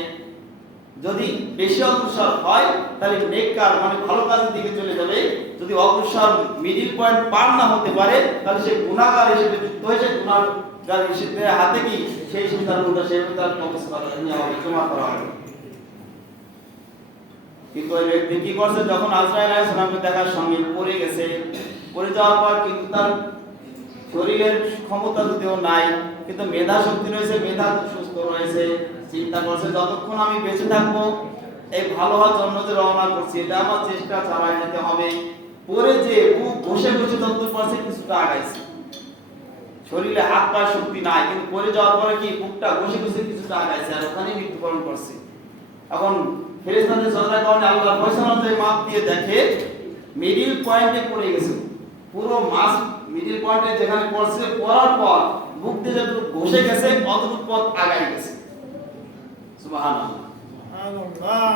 যদি বেশি অগ্রসর হয় তাহলে নেককার মানে ভালো কাজের দিকে চলে যাবে। যদি অগ্রসর মিডিল পয়েন্ট পার না হতে পারে তাহলে সে গুনাহগার হিসেবে যুক্ত হয়েছে, গুনাহগার হিসেবে হাতে কি সেই সিদ্ধান্তটা সে তার কবজ করা নেওয়া হবে, জমা করা হবে। কিন্তু ওই ব্যক্তি কি করছে, যখন আজরাইল আলাইহিস সালামকে দেখার সঙ্গে পড়ে গেছে, পড়ে যাওয়ার পর কিন্তু তার শরীরের ক্ষমতা যদিও নাই কিন্তু মেধা শক্তি রয়েছে, মেধা সুস্থ রয়েছে। চিন্তা করছে যতক্ষণ আমি বেঁচে থাকবো এই ভালো হওয়ার জন্য যে রওনা করছি এটা আমার চেষ্টা চালাই যেতে হবে। পরে যে বুক বসে বসে তত্ত্ব পারছে কিছুটা আগাইছে, শরীরে হাত পা শক্তি নাই কিন্তু পরে যাওয়ার পরে কি বুকটা বসে বসে কিছুটা আগাইছে আর ওখানেই মৃত্যুবরণ করছে। এখন ফেরেশতাদের ঝগড়ার কারণে আল্লাহ ফয়সালা অনুযায়ী মাপ দিয়ে দেখে মিডিল পয়েন্টে পড়ে গেছে, পুরো মাস মিডিল পয়েন্টে যেখানে পড়ছে পড়ার পর বুক দিয়ে যতটুকু বসে গেছে অতটুকু পথ আগাই গেছে। সুবহানাল্লাহ,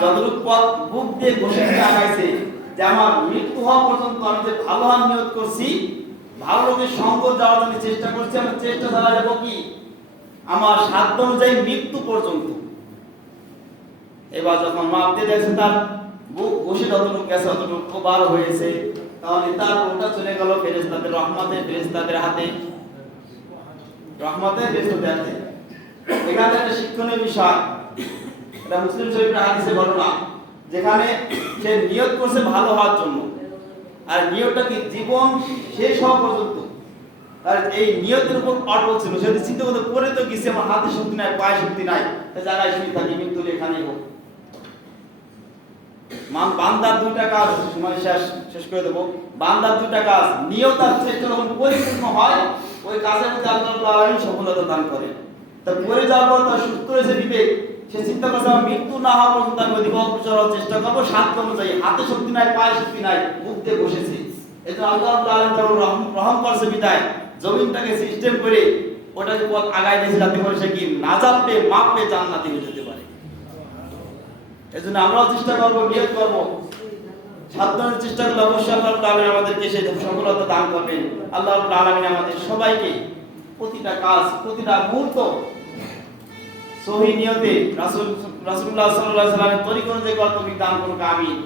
যতটুকু পথ বুক দিয়ে বসে আগাইছে যে আমার মৃত্যু হওয়া পর্যন্ত আমি যে ভালো হওয়ার নিয়ত করছি, ভালো লোকের সঙ্গ যাওয়ার জন্য চেষ্টা করছি, আমি চেষ্টা চালা যাবো কি আমার সাধ্য অনুযায়ী মৃত্যু পর্যন্ত। এবার যখন মাপ দিয়ে দেখছে তার বুক বসে যতটুকু গেছে অতটুকু বার হয়েছে, তাহলে তার রূহটা চলে গেল ফেরেশতাদের রহমতে, ফেরেশতাদের হাতে, রহমতে ফেরেশতাদের হাতে। এখানে একটা শিক্ষণীয় বিষয়, এটা মুসলিম শরীফের হাদিসে ঘটনা, যেখানে সে নিয়ত করছে ভালো হওয়ার জন্য, আর নিয়তটা কি জীবন শেষ হওয়া পর্যন্ত, আর এই নিয়তের উপর অটল ছিল। সে চিন্তা করতে পরে তো গেছে আমার হাতে শক্তি নাই, পায়ে শক্তি নাই, জায়গায় শুয়ে থাকি, মৃত্যু এখানেই হোক। বান্দার দুইটা কাজ সময় শেষ করে দেবো। বান্দার দুইটা কাজ নিয়ত আর চেষ্টা যখন পরিপূর্ণ হয় ওই কাজের মধ্যে আল্লাহ রাব্বুল আলামিন সফলতা দান করেন। তা পরে যাওয়ার পর তার সুস্থ হয়েছে বিবেক, সে চিন্তা করছে আমার মৃত্যু না হওয়া পর্যন্ত আমি অধিক অগ্রসর হওয়ার চেষ্টা করবো, সাধ্য অনুযায়ী, হাতে শক্তি নাই, পায়ে শক্তি নাই, মুখ দিয়ে বসেছি। এই জন্য আল্লাহ রাব্বুল আলামিন তার রহম করছে বিদায় জমিনটাকে সিস্টেম করে ওটাকে পথ আগায় দিয়েছে যাতে করে সে কি নাজাত পেয়ে মাপ পেয়ে জান্নাতে যেতে পারে। এজন্য আমরাও চেষ্টা করবো, নিয়ত করবো, সাধ্যের চেষ্টা করলে অবশ্যই আল্লাহ রাব্বুল আলামিন আমাদেরকে সেই সফলতা দান করবেন। আল্লাহ রাব্বুল আলামিন আমাদের সবাইকে প্রতিটা কাজ, প্রতিটা মুহূর্ত সহি নিয়তে রাসূলুল্লাহ সাল্লাল্লাহু আলাইহি ওয়াসাল্লামের তরিকা অনুযায়ী কর্তব্য দান করুন। আমিন।